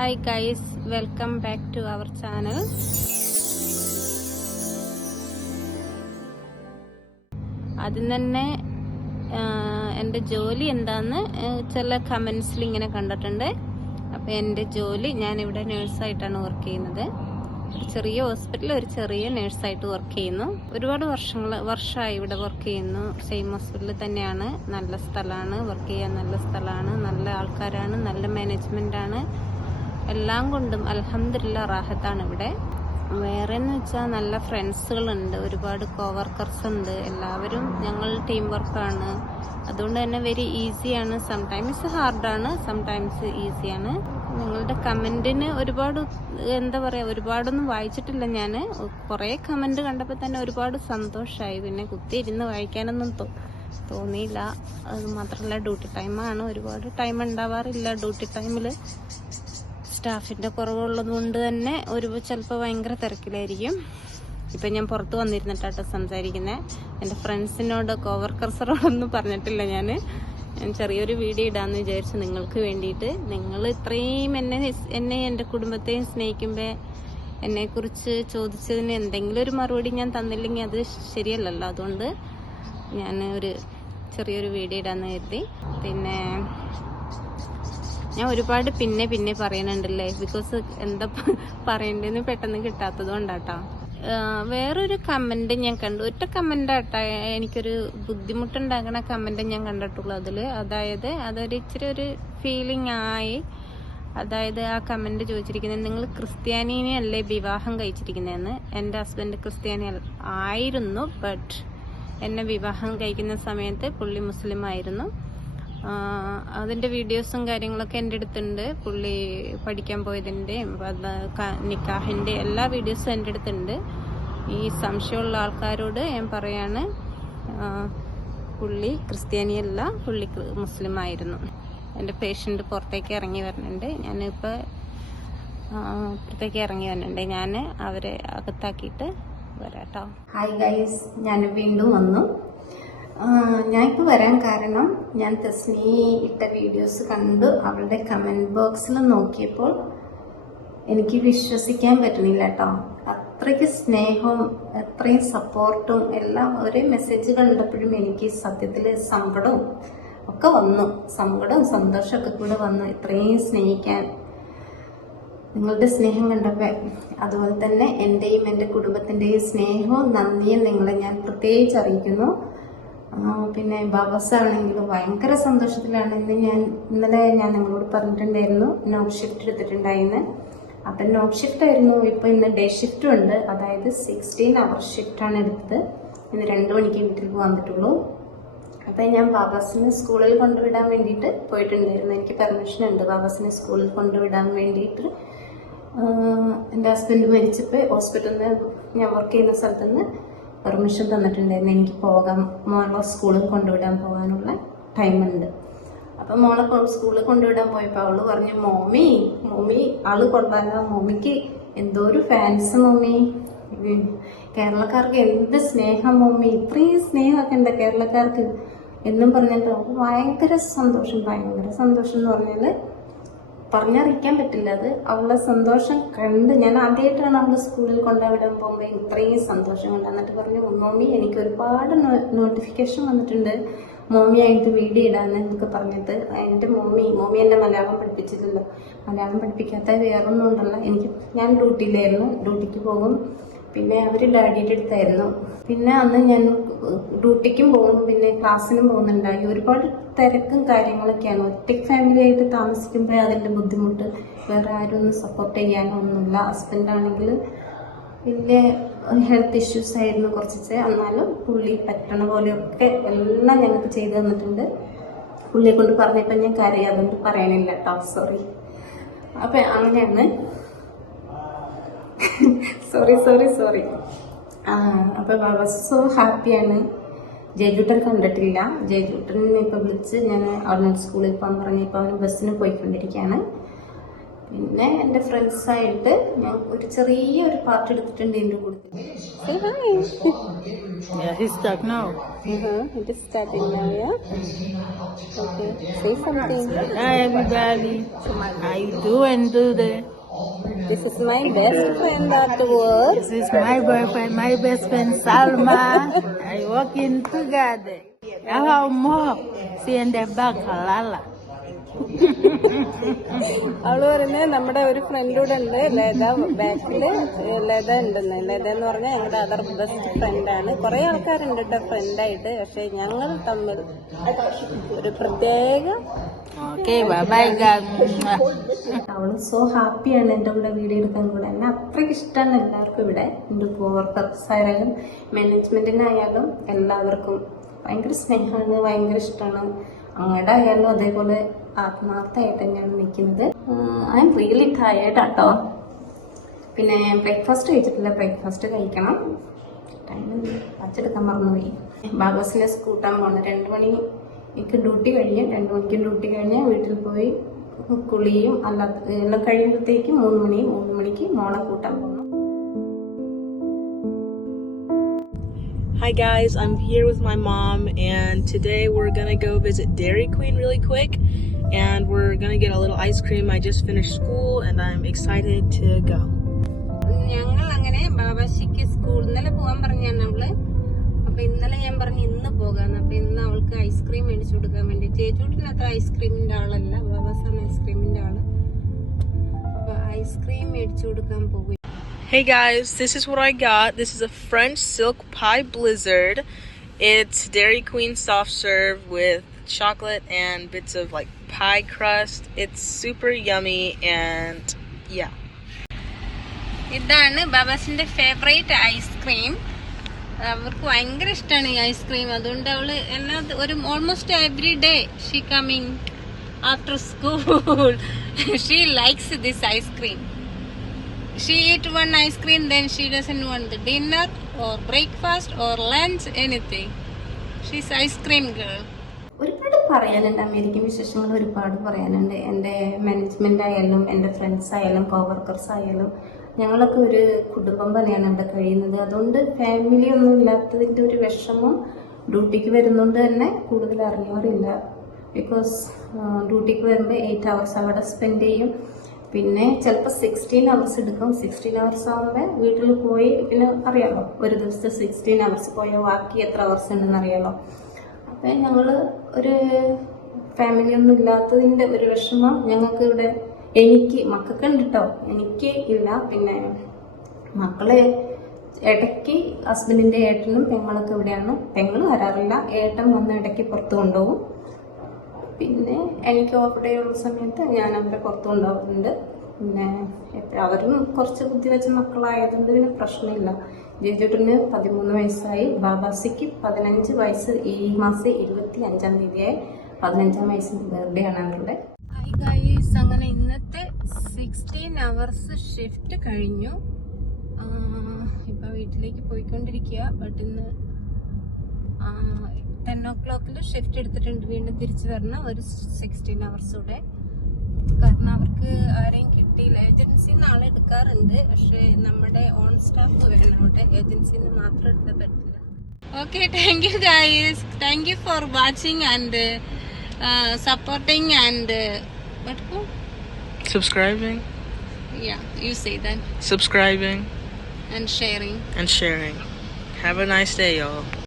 Hi guys welcome back to our channel ആദ്യം തന്നെ എന്റെ ജോലി എന്താന്ന് ചില കമൻസിൽ ഇങ്ങനെ കണ്ടിട്ടുണ്ട്. അപ്പോൾ എന്റെ ജോലി ഞാനിവിടെ നേഴ്സായിട്ടാണ് വർക്ക് ചെയ്യുന്നത്. ഒരു ചെറിയ ഹോസ്പിറ്റലിൽ ഒരു ചെറിയ നേഴ്സായിട്ട് വർക്ക് ചെയ്യുന്നു. ഒരുപാട് വർഷങ്ങൾ വർഷമായി ഇവിടെ വർക്ക് ചെയ്യുന്നു. സെയിം ഹോസ്പിറ്റലിൽ തന്നെയാണ്. നല്ല സ്ഥലമാണ് വർക്ക് ചെയ്യാൻ നല്ല സ്ഥലമാണ് നല്ല ആൾക്കാരാണ് നല്ല മാനേജ്മെന്റാണ് എല്ലാം കൊണ്ടും അലഹമില്ല റാഹത്താണ് ഇവിടെ. വേറെ എന്ന് വെച്ചാൽ നല്ല ഫ്രണ്ട്സുകളുണ്ട് ഒരുപാട് കോവർക്കർസ് ഉണ്ട് എല്ലാവരും ഞങ്ങൾ ടീം വർക്കാണ് അതുകൊണ്ട് തന്നെ വെരി ഈസിയാണ് സംടൈംസ് ഹാർഡാണ് സംടൈംസ് ഈസിയാണ് നിങ്ങളുടെ കമന്റിന് ഒരുപാട് എന്താ പറയുക ഒരുപാടൊന്നും വായിച്ചിട്ടില്ല ഞാൻ കുറേ കമന്റ് കണ്ടപ്പോൾ തന്നെ ഒരുപാട് സന്തോഷമായി പിന്നെ കുത്തി ഇരുന്ന് വായിക്കാനൊന്നും തോന്നിയില്ല. അത് മാത്രമല്ല ഡ്യൂട്ടി ടൈമാണ് ഒരുപാട് ടൈം ഉണ്ടാവാറില്ല ഡ്യൂട്ടി ടൈമിൽ സ്റ്റാഫിന്റെ കുറവുള്ളത് കൊണ്ട് തന്നെ ഒരു ചിലപ്പോൾ ഭയങ്കര തിരക്കിലായിരിക്കും. ഇപ്പം ഞാൻ പുറത്ത് വന്നിരുന്നിട്ടാട്ടോ സംസാരിക്കുന്നത് എന്റെ ഫ്രണ്ട്സിനോട് കോവർക്കർസറോടൊന്നും പറഞ്ഞിട്ടില്ല ഞാൻ ഞാൻ ചെറിയൊരു വീഡിയോ ഇടാമെന്ന് വിചാരിച്ചു നിങ്ങൾക്ക് വേണ്ടിയിട്ട്. നിങ്ങൾ ഇത്രയും എന്നെ എന്നെ എന്റെ കുടുംബത്തെയും സ്നേഹിക്കുമ്പോൾ എന്നെക്കുറിച്ച് ചോദിച്ചതിന് എന്തെങ്കിലും ഒരു മറുപടി ഞാൻ തന്നില്ലെങ്കിൽ അത് ശരിയല്ലല്ലോ. അതുകൊണ്ട് ഞാൻ ഒരു ചെറിയൊരു വീഡിയോ ഇടാമെന്ന് കരുതി. പിന്നെ ഞാൻ ഒരുപാട് പിന്നെ പിന്നെ പറയുന്നുണ്ടല്ലേ ബിക്കോസ് എന്താ പറയണ്ടെന്ന് പെട്ടെന്ന് കിട്ടാത്തത് കൊണ്ടാട്ടോ. വേറൊരു കമന്റ് ഞാൻ കണ്ടു. ഒറ്റ കമന്റ് ആട്ടാ. എനിക്കൊരു ബുദ്ധിമുട്ടുണ്ടാകുന്ന കമന്റ് ഞാൻ കണ്ടിട്ടുള്ളൂ അതിൽ. അതായത് അതൊരു ഇച്ചിരി ഒരു ഫീലിംഗ് ആയി. അതായത് ആ കമന്റ് ചോദിച്ചിരിക്കുന്നത് നിങ്ങൾ ക്രിസ്ത്യാനിനെ അല്ലേ വിവാഹം കഴിച്ചിരിക്കുന്നതെന്ന്? എന്റെ ഹസ്ബൻഡ് ക്രിസ്ത്യാനി ആയിരുന്നു ബട്ട് എന്നെ വിവാഹം കഴിക്കുന്ന സമയത്ത് പുള്ളി മുസ്ലിം ആയിരുന്നു. അതിന്റെ വീഡിയോസും കാര്യങ്ങളൊക്കെ എന്റെ അടുത്തുണ്ട്. പുള്ളി പഠിക്കാൻ പോയതിന്റെയും നിക്കാഹിന്റെ എല്ലാ വീഡിയോസും എന്റെ അടുത്തുണ്ട്. ഈ സംശയമുള്ള ആൾക്കാരോട് ഞാൻ പറയാണ് പുള്ളി ക്രിസ്ത്യാനിയല്ല പുള്ളി മുസ്ലിം ആയിരുന്നു എന്റെ പേഷ്യന്റ് പുറത്തേക്ക് ഇറങ്ങി വരുന്നുണ്ട്. ഞാനിപ്പോൾ പുറത്തേക്ക് ഇറങ്ങി വരുന്നുണ്ട്. ഞാൻ അവരെ അകത്താക്കിയിട്ട് വരാട്ടോ. ഹായ് ഗൈസ് ഞാൻ വീണ്ടും വന്നു. ഞാൻ ഇപ്പോൾ വരാൻ കാരണം ഞാൻ തസ്നി ഇട്ട വീഡിയോസ് കണ്ടു. അവളുടെ കമന്റ് ബോക്സിൽ നോക്കിയപ്പോൾ എനിക്ക് വിശ്വസിക്കാൻ പറ്റുന്നില്ല കേട്ടോ അത്രയ്ക്ക് സ്നേഹവും അത്രയും സപ്പോർട്ടും എല്ലാം ഒരേ മെസ്സേജ് കണ്ടപ്പോഴും എനിക്ക് സത്യത്തിൽ സങ്കടവും ഒക്കെ വന്നു. സങ്കടവും സന്തോഷമൊക്കെ കൂടെ വന്നു. ഇത്രയും സ്നേഹിക്കാൻ നിങ്ങളുടെ സ്നേഹം കണ്ടപ്പോൾ അതുപോലെ തന്നെ എന്റെയും എന്റെ കുടുംബത്തിന്റെയും സ്നേഹവും നന്ദിയും നിങ്ങളെ ഞാൻ പ്രത്യേകിച്ച് അറിയിക്കുന്നു. പിന്നെ ബബസ് ആണെങ്കിലും ഭയങ്കര സന്തോഷത്തിലാണ്. ഇന്ന് ഞാൻ ഇന്നലെ ഞാൻ നിങ്ങളോട് പറഞ്ഞിട്ടുണ്ടായിരുന്നു നോട്ട് ഷിഫ്റ്റ് എടുത്തിട്ടുണ്ടായിരുന്നു അപ്പം നോട്ട് ഷിഫ്റ്റ് ആയിരുന്നു. ഇപ്പോൾ ഇന്ന് ഡേ ഷിഫ്റ്റും ഉണ്ട്. അതായത് സിക്സ്റ്റീൻ അവർ ഷിഫ്റ്റാണ് എടുത്തത്. ഇന്ന് രണ്ട് മണിക്ക് വീട്ടിൽ വന്നിട്ടുള്ളൂ. അപ്പം ഞാൻ ബാബാസിനെ സ്കൂളിൽ കൊണ്ടുവിടാൻ വേണ്ടിയിട്ട് പോയിട്ടുണ്ടായിരുന്നു. എനിക്ക് പെർമിഷൻ ഉണ്ട് ബാബാസിനെ സ്കൂളിൽ കൊണ്ടുവിടാൻ വേണ്ടിയിട്ട്. എന്റെ ഹസ്ബൻഡ് മരിച്ചപ്പോൾ ഹോസ്പിറ്റലിൽ നിന്ന് ഞാൻ വർക്ക് ചെയ്യുന്ന സ്ഥലത്ത് നിന്ന് പെർമിഷൻ തന്നിട്ടുണ്ടായിരുന്നു. എനിക്ക് പോകാം. മോളെ സ്കൂളിൽ കൊണ്ടുവിടാൻ പോകാനുള്ള ടൈമുണ്ട്. അപ്പം മോളെ സ്കൂളിൽ കൊണ്ടുവിടാൻ പോയപ്പോൾ അവൾ പറഞ്ഞു മോമി മോമി ആൾ കൊള്ളാലോ മോമിക്ക് എന്തോ ഒരു ഫാൻസ് മോമി. കേരളക്കാർക്ക് എന്ത് സ്നേഹം മോമി. ഇത്രയും സ്നേഹമൊക്കെ ഉണ്ട് കേരളക്കാർക്ക്. എന്നും പറഞ്ഞിട്ട് അവൾക്ക് ഭയങ്കര സന്തോഷം. ഭയങ്കര സന്തോഷം എന്ന് പറഞ്ഞാൽ പറഞ്ഞറിയിക്കാൻ പറ്റില്ല. അത് അവളുടെ സന്തോഷം കണ്ട് ഞാൻ ആദ്യമായിട്ടാണ് അവൾ സ്കൂളിൽ കൊണ്ടുവിടാൻ പോകുമ്പോൾ ഇത്രയും സന്തോഷം കണ്ട് എന്നിട്ട് പറഞ്ഞു മോമി എനിക്ക് ഒരുപാട് നോട്ടിഫിക്കേഷൻ വന്നിട്ടുണ്ട്. മോമി ആയിട്ട് വീഡിയോ ഇടാന്ന് എന്നൊക്കെ പറഞ്ഞിട്ട് എന്റെ മോമി മോമി എന്നെ മലയാളം പഠിപ്പിച്ചില്ലല്ലോ. മലയാളം പഠിപ്പിക്കാത്ത വേറൊന്നും ഉണ്ടല്ല. എനിക്ക് ഞാൻ ഡ്യൂട്ടിയിലായിരുന്നു. ഡ്യൂട്ടിക്ക് പോകും. പിന്നെ അവർ ഡാഡിയുടെ അടുത്തായിരുന്നു. പിന്നെ അന്ന് ഞാൻ ഡ്യൂട്ടിക്കും പോകും പിന്നെ ക്ലാസ്സിനും പോകുന്നുണ്ടായി. ഒരുപാട് തിരക്കും കാര്യങ്ങളൊക്കെയാണ്. ഒറ്റയ്ക്ക് ഫാമിലി ആയിട്ട് താമസിക്കുമ്പോൾ അതിന്റെ ബുദ്ധിമുട്ട്. വേറെ ആരും ഒന്നും സപ്പോർട്ട് ചെയ്യാനോ ഒന്നുമില്ല. ഹസ്ബൻഡ് ആണെങ്കിൽ വലിയ ഹെൽത്ത് ഇഷ്യൂസ് ആയിരുന്നു കുറച്ച് എന്നാലും പുള്ളി പറ്റണ പോലെയൊക്കെ എല്ലാം ഞങ്ങൾക്ക് ചെയ്തു തന്നിട്ടുണ്ട്. പുള്ളിയെ കൊണ്ട് പറഞ്ഞപ്പോൾ ഞാൻ കരയാ. അതുകൊണ്ട് പറയാനില്ല കേട്ടോ. സോറി അപ്പം അങ്ങനെയാണ്. സോറി സോറി സോറി അപ്പോൾ ബാബ സോ ഹാപ്പിയാണ്. ജയജൂട്ടൻ കണ്ടിട്ടില്ല. ജയജൂട്ടനെ ഇപ്പോൾ വിളിച്ച് ഞാൻ അവിടെ സ്കൂളിൽ പോകാൻ പറഞ്ഞ് ഇപ്പോൾ അവൻ ബസ്സിന് പോയിക്കൊണ്ടിരിക്കുകയാണ്. പിന്നെ എന്റെ ഫ്രണ്ട്സായിട്ട് ഞാൻ ഒരു ചെറിയ ഒരു പാർട്ടി എടുത്തിട്ടുണ്ട് എന്റെ കൂട്ടത്തിൽ Say This is my best friend at work. This is my boyfriend, my best friend Salma. I work in together. I have more? See in the back, Lala. അവൾ പറയുന്നത് നമ്മുടെ ഒരു ഫ്രണ്ട് കൂടെ ഉണ്ട് ലത ബാക്കിൽ ലത ഉണ്ടെന്ന് ലത എന്ന് പറഞ്ഞാൽ ഞങ്ങളുടെ അതർ ബെസ്റ്റ് ഫ്രണ്ടാണ് കുറെ ആൾക്കാരുണ്ട് കേട്ടോ ഫ്രണ്ടായിട്ട് പക്ഷെ ഞങ്ങൾ തമ്മിൽ ഒരു പ്രത്യേക ബൈ. അവൾ സോ ഹാപ്പിയാണ് എന്റെ കൂടെ വീഡിയോ എടുക്കാൻ കൂടെ. എന്നെ അത്രയ്ക്ക് ഇഷ്ടമാണ് എല്ലാവർക്കും ഇവിടെ. എന്റെ വർക്കേഴ്സ് ആയാലും മാനേജ്മെന്റിനായാലും എല്ലാവർക്കും ഭയങ്കര സ്നേഹമാണ് ഭയങ്കര ഇഷ്ടമാണ് അങ്ങയുടെ ആയാലും അതേപോലെ ആത്മാർത്ഥമായിട്ട് തന്നെയാണ് നിൽക്കുന്നത്. ഐ എം റിയലി ടയേർഡ് ആട്ടോ. പിന്നെ ബ്രേക്ക്ഫാസ്റ്റ് കഴിച്ചിട്ടില്ല. ബ്രേക്ക്ഫാസ്റ്റ് കഴിക്കണം. ടൈം പച്ചെടുക്കാൻ മറന്നുപോയി. ബാബാസിനെ സ്കൂട്ടാൻ പോകണം രണ്ട് മണി എനിക്ക് ഡ്യൂട്ടി കഴിഞ്ഞ് രണ്ട് മണിക്ക് ഡ്യൂട്ടി കഴിഞ്ഞ് വീട്ടിൽ പോയി കുളിയും അല്ലാത്ത എല്ലാം കഴിയുമ്പോഴത്തേക്ക് മൂന്ന് മണി മൂന്ന് മണിക്ക് മോളെ കൂട്ടാൻ പോകണം Hi guys, I'm here with my mom and today we're gonna go visit Dairy Queen really quick and we're gonna get a little ice cream. I just finished school and I'm excited to go. ഞങ്ങൾ അങ്ങനെ ബാബാശിക്ക് സ്കൂളിൽ ഇന്നലെ പോകാൻ പറഞ്ഞാണ് അവള് അപ്പൊ ഇന്നലെ ഞാൻ പറഞ്ഞു അവൾക്ക് ഐസ്ക്രീം മേടിച്ചു കൊടുക്കാൻ വേണ്ടി ചേച്ചൂട്ടിന് അത്ര ഐസ്ക്രീമിന്റെ ആളല്ല ബാബാസാണ് ഐസ്ക്രീമിന്റെ ആള് അപ്പൊ ഐസ്ക്രീം മേടിച്ചു കൊടുക്കാൻ പോകും Hey guys, this is what I got. This is a French silk pie blizzard. It's Dairy Queen soft serve with chocolate and bits of like pie crust. It's super yummy and yeah. ഇതാണ് ബാബാസിന്റെ favourite ice cream അവർക്ക് ഭയങ്കര ഇഷ്ടമാണ് ഈ ice cream അതുകൊണ്ട് അവൾ എല്ലാ ഒരു almost every day she coming after school she likes this ice cream she eat one ice cream then she doesn't want dinner or breakfast or lunch anything she's ice cream girl ഒരുപാട് പറയാനുണ്ട് American വിശേഷങ്ങൾ ഒരുപാട് പറയാനുണ്ട്. എന്റെ management ആയാലും എന്റെ friends ആയാലും coworkers ആയാലും ഞങ്ങളൊക്കെ ഒരു കുടുംബം പോലെയാണ് ഇവിടെ കഴിയുന്നത്. അതുകൊണ്ട് ഫാമിലി ഒന്നും ഇല്ലാത്തതിന്റെ ഒരു വിഷമം ഡ്യൂട്ടിക്ക് വരുന്നതുകൊണ്ട് തന്നെ കൂടുതൽ അറിയാറില്ല. ബിക്കോസ് ഡ്യൂട്ടിക്ക് വരുമ്പോൾ എയ്റ്റ് അവേഴ്സ് അവിടെ സ്പെൻഡ് ചെയ്യും. പിന്നെ ചിലപ്പോൾ സിക്സ്റ്റീൻ അവേഴ്സ് എടുക്കും. സിക്സ്റ്റീൻ അവേഴ്സ് ആകുമ്പോൾ വീട്ടിൽ പോയി പിന്നെ അറിയാമല്ലോ ഒരു ദിവസത്തെ സിക്സ്റ്റീൻ അവേഴ്സ് പോയാൽ ബാക്കി എത്ര അവേഴ്സ് ഉണ്ടെന്ന് അറിയാമല്ലോ അപ്പം ഞങ്ങൾ ഒരു ഫാമിലി ഒന്നും ഇല്ലാത്തതിന്റെ ഒരു വിഷമം ഞങ്ങൾക്ക് ഇവിടെ എനിക്ക് മക്കൾക്ക് ഉണ്ട് കേട്ടോ എനിക്ക് ഇല്ല. പിന്നെ മക്കളെ ഇടയ്ക്ക് ഹസ്ബൻഡിന്റെ ഏട്ടനും പെങ്ങളൊക്കെ ഇവിടെയാണ്. പെങ്ങൾ വരാറില്ല. ഏട്ടൻ വന്ന് ഇടയ്ക്ക് പുറത്ത് കൊണ്ടുപോകും. പിന്നെ എനിക്ക് ഓഫ് ഡേ ഉള്ള സമയത്ത് ഞാൻ അവരെ പുറത്ത് കൊണ്ടുപോകുന്നുണ്ട് പിന്നെ അവരും കുറച്ച് ബുദ്ധി വെച്ച മക്കളായതുകൊണ്ട് പിന്നെ പ്രശ്നമില്ല. ജയചേട്ടന് പതിമൂന്ന് വയസ്സായി. ബാബാസിക്ക് പതിനഞ്ച് വയസ്സ്. ഈ മാസം ഇരുപത്തി അഞ്ചാം തീയതിയായി. പതിനഞ്ചാം വയസ്സിന് ബർത്ത്ഡേ ആണ് അവരുടെ. ഗൈസ് അങ്ങനെ ഇന്നത്തെ സിക്സ്റ്റീൻ അവേഴ്സ് ഷിഫ്റ്റ് കഴിഞ്ഞു. ഇപ്പോൾ വീട്ടിലേക്ക് പോയിക്കൊണ്ടിരിക്കുക ബട്ട് ഇന്ന് ടെൻ ഓ ക്ലോക്കിൽ ഷിഫ്റ്റ് എടുത്തിട്ടുണ്ട്. വീണ്ടും തിരിച്ചു വരണം. ഒരു സിക്സ്റ്റീൻ അവേഴ്സ് കൂടെ. കാരണം അവർക്ക് ആരെയും കിട്ടിയില്ല. ഏജൻസിയിൽ നിന്ന് ആളെ എടുക്കാറുണ്ട്. പക്ഷേ നമ്മുടെ ഓൺ സ്റ്റാഫ് വേണം അവിടെ ഏജൻസിയിൽ നിന്ന് മാത്രം എടുക്കാൻ പറ്റില്ല. Okay thank you guys thank you for watching and supporting and Subscribing, yeah you say that. Subscribing, and sharing. And sharing. Have a nice day, y'all.